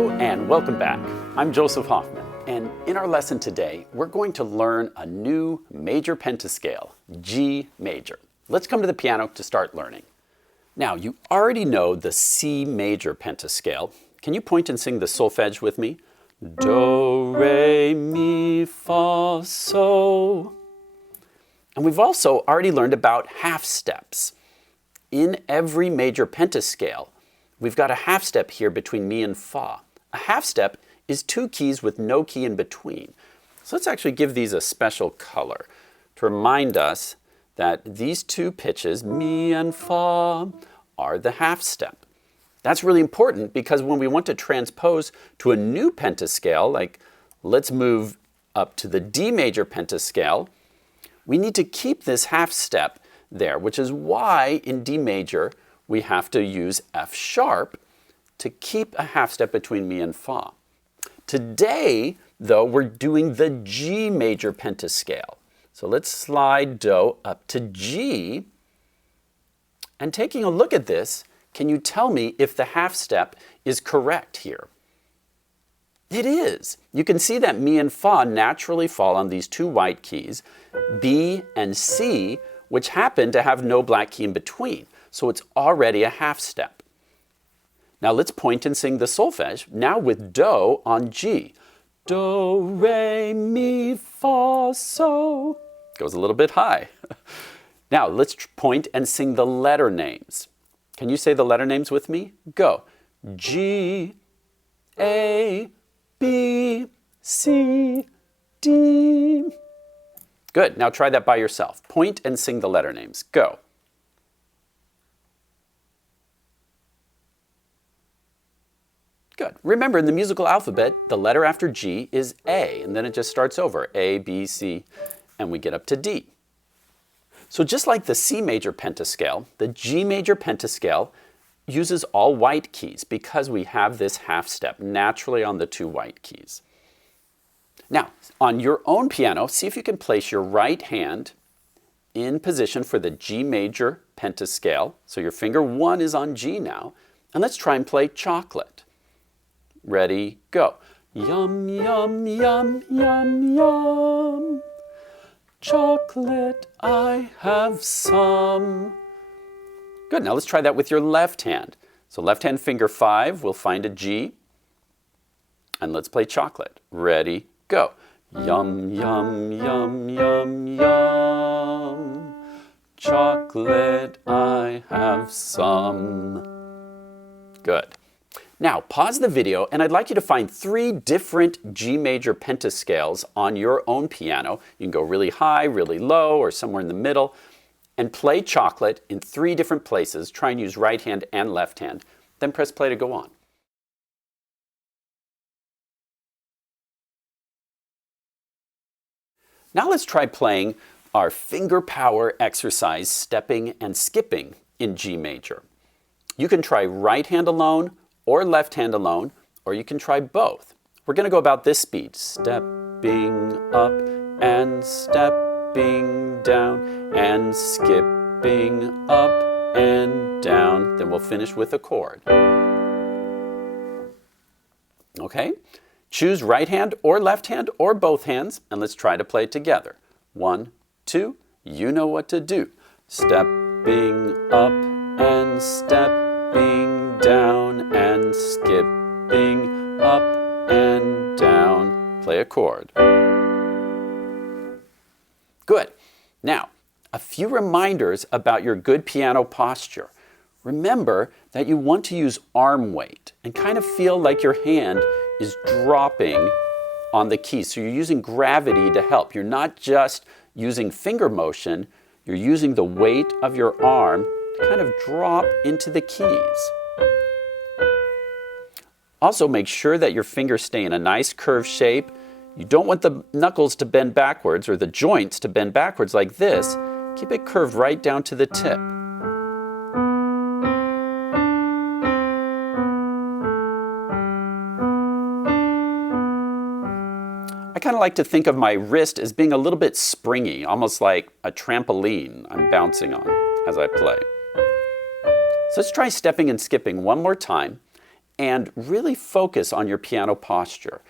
Hello and welcome back. I'm Joseph Hoffman, and in our lesson today, we're going to learn a new major pentascale, G major. Let's come to the piano to start learning. Now, you already know the C major pentascale. Can you point and sing the solfege with me? Do, re, mi, fa, so. And we've also already learned about half steps. In every major pentascale, we've got a half step here between mi and fa. A half step is two keys with no key in between. So let's actually give these a special color to remind us that these two pitches, mi and fa, are the half step. That's really important because when we want to transpose to a new pentascale, like let's move up to the D major pentascale, we need to keep this half step there, which is why in D major we have to use F sharp to keep a half step between mi and fa. Today, though, we're doing the G major pentascale. So let's slide Do up to G. And taking a look at this, can you tell me if the half step is correct here? It is. You can see that mi and fa naturally fall on these two white keys, B and C, which happen to have no black key in between. So it's already a half step. Now let's point and sing the solfege, now with Do on G. Do, re, mi, fa, so. Goes a little bit high. Now let's point and sing the letter names. Can you say the letter names with me? Go. G, A, B, C, D. Good. Now try that by yourself. Point and sing the letter names. Go. Good. Remember, in the musical alphabet, the letter after G is A, and then it just starts over. A, B, C, and we get up to D. So just like the C major pentascale, the G major pentascale uses all white keys because we have this half step naturally on the two white keys. Now, on your own piano, see if you can place your right hand in position for the G major pentascale. So your finger 1 is on G now, and let's try and play Chocolate. Ready, go. Yum, yum, yum, yum, yum. Chocolate, I have some. Good, now let's try that with your left hand. So left hand finger 5, we'll find a G. And let's play Chocolate. Ready, go. Yum, yum, yum, yum, yum. Chocolate, I have some. Good. Now, pause the video, and I'd like you to find 3 different G major pentascales on your own piano. You can go really high, really low, or somewhere in the middle, and play Chocolate in 3 different places. Try and use right hand and left hand. Then press play to go on. Now let's try playing our finger power exercise, stepping and skipping in G major. You can try right hand alone, or left hand alone, or you can try both. We're going to go about this speed. Stepping up and stepping down and skipping up and down. Then we'll finish with a chord. Okay? Choose right hand or left hand or both hands, and let's try to play it together. 1, 2, you know what to do. Stepping up and stepping down and skipping up and down. Play a chord. Good. Now, a few reminders about your good piano posture. Remember that you want to use arm weight and kind of feel like your hand is dropping on the keys. So you're using gravity to help. You're not just using finger motion, you're using the weight of your arm to kind of drop into the keys. Also, make sure that your fingers stay in a nice curved shape. You don't want the knuckles to bend backwards or the joints to bend backwards like this. Keep it curved right down to the tip. I kind of like to think of my wrist as being a little bit springy, almost like a trampoline I'm bouncing on as I play. So let's try stepping and skipping one more time. and really focus on your piano posture.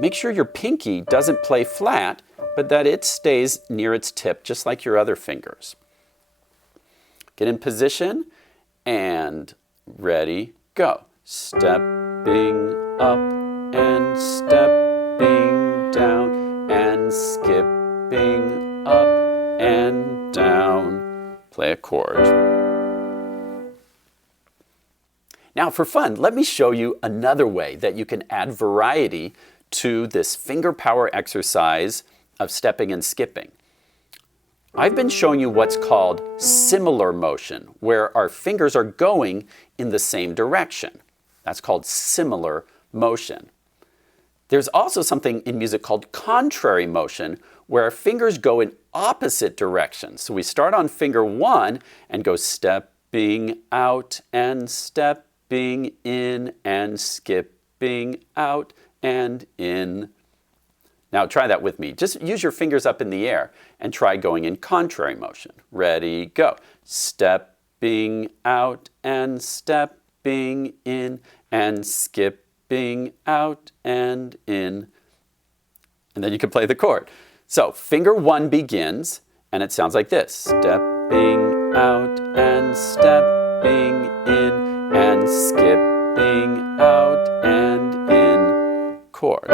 Make sure your pinky doesn't play flat, but that it stays near its tip, just like your other fingers. Get in position and ready, go. Stepping up and stepping down and skipping up and down. Play a chord. Now for fun, let me show you another way that you can add variety to this finger power exercise of stepping and skipping. I've been showing you what's called similar motion, where our fingers are going in the same direction. That's called similar motion. There's also something in music called contrary motion, where our fingers go in opposite directions. So we start on finger 1 and go stepping out and stepping in and skipping out and in. Now try that with me. Just use your fingers up in the air and try going in contrary motion. Ready, go. Stepping out and stepping in and skipping out and in. And then you can play the chord. So finger 1 begins and it sounds like this. Stepping out and stepping in and skipping out and in. Chord.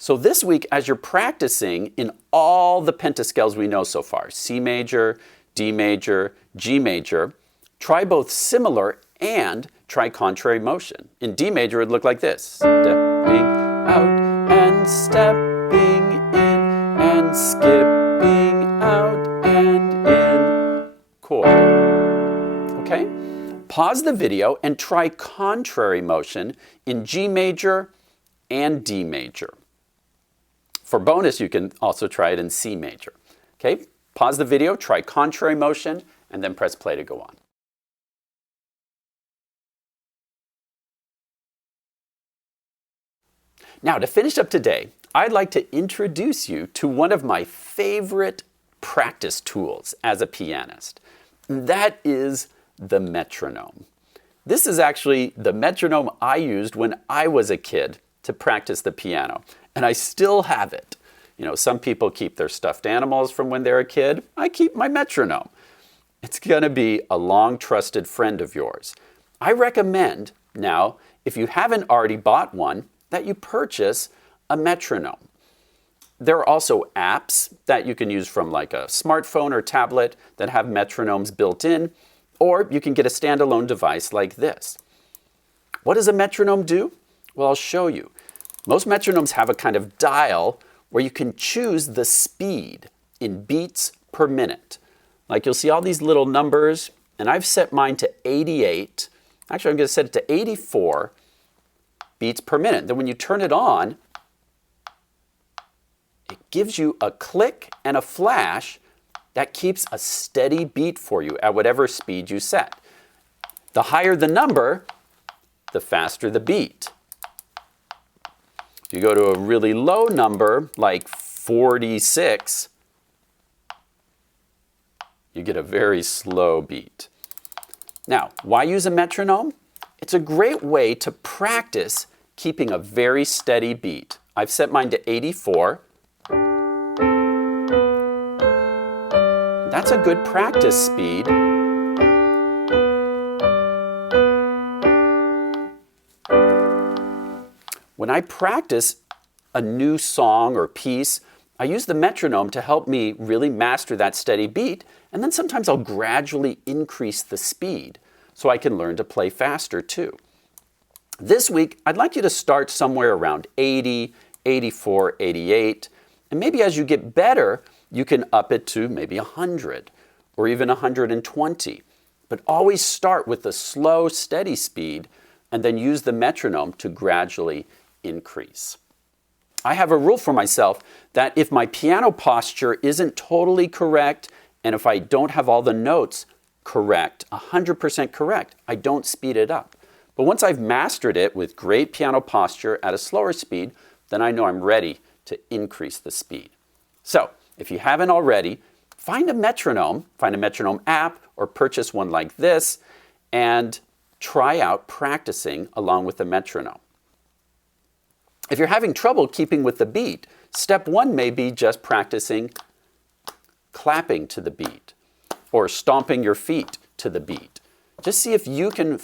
So this week, as you're practicing in all the pentascales we know so far, C major, D major, G major, try both similar and try contrary motion. In D major, it would look like this. Stepping out and stepping in and skipping out and in. Chord. Okay? Pause the video and try contrary motion in G major and D major. For bonus, you can also try it in C major. Okay, pause the video, try contrary motion, and then press play to go on. Now, to finish up today, I'd like to introduce you to one of my favorite practice tools as a pianist. That is the metronome. This is actually the metronome I used when I was a kid to practice the piano. And I still have it. You know, some people keep their stuffed animals from when they're a kid. I keep my metronome. It's going to be a long trusted friend of yours. I recommend now, if you haven't already bought one, that you purchase a metronome. There are also apps that you can use from like a smartphone or tablet that have metronomes built in, or you can get a standalone device like this. What does a metronome do? Well, I'll show you. Most metronomes have a kind of dial where you can choose the speed in beats per minute. Like you'll see all these little numbers, and I've set mine to 88. Actually, I'm going to set it to 84 beats per minute. Then when you turn it on, it gives you a click and a flash that keeps a steady beat for you at whatever speed you set. The higher the number, the faster the beat. If you go to a really low number, like 46, you get a very slow beat. Now, why use a metronome? It's a great way to practice keeping a very steady beat. I've set mine to 84. That's a good practice speed. When I practice a new song or piece, I use the metronome to help me really master that steady beat, and then sometimes I'll gradually increase the speed so I can learn to play faster too. This week, I'd like you to start somewhere around 80, 84, 88, and maybe as you get better, you can up it to maybe 100 or even 120. But always start with the slow, steady speed and then use the metronome to gradually increase. I have a rule for myself that if my piano posture isn't totally correct and if I don't have all the notes correct, 100% correct, I don't speed it up. But once I've mastered it with great piano posture at a slower speed, then I know I'm ready to increase the speed. So, if you haven't already, find a metronome app or purchase one like this and try out practicing along with the metronome. If you're having trouble keeping with the beat, step 1 may be just practicing clapping to the beat or stomping your feet to the beat. Just see if you can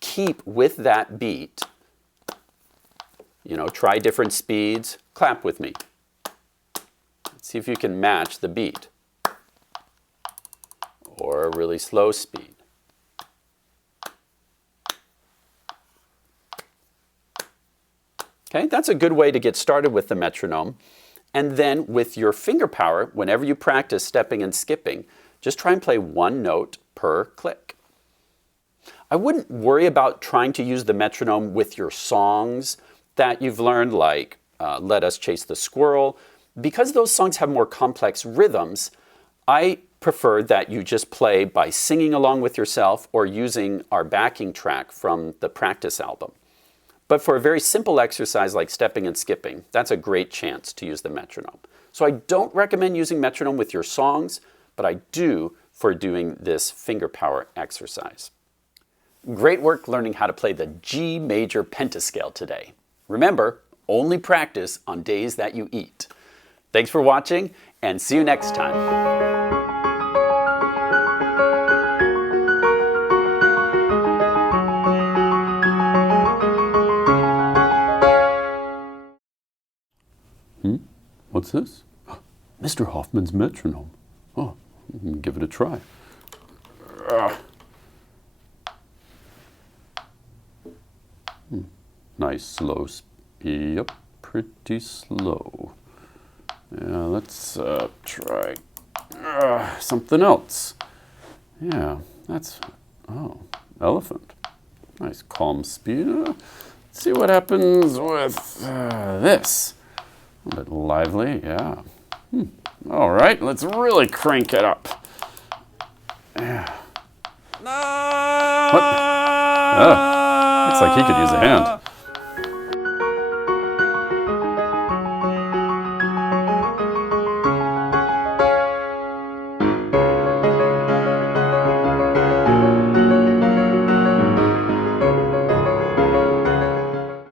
keep with that beat. You know, try different speeds. Clap with me. See if you can match the beat. Or a really slow speed. Okay, that's a good way to get started with the metronome. And then with your finger power, whenever you practice stepping and skipping, just try and play one note per click. I wouldn't worry about trying to use the metronome with your songs that you've learned, like Let Us Chase the Squirrel. Because those songs have more complex rhythms, I prefer that you just play by singing along with yourself or using our backing track from the practice album. But for a very simple exercise like stepping and skipping, that's a great chance to use the metronome. So I don't recommend using metronome with your songs, but I do for doing this finger power exercise. Great work learning how to play the G major pentascale today. Remember, only practice on days that you eat. Thanks for watching, and see you next time. What's this? Mr. Hoffman's metronome. Oh, give it a try. Nice slow speed. Yep, pretty slow. Yeah, let's try something else. Yeah, that's, oh, elephant. Nice calm speed. Let's see what happens with this. A bit lively, yeah. All right, let's really crank it up. Yeah. What? Oh, looks like he could use a hand.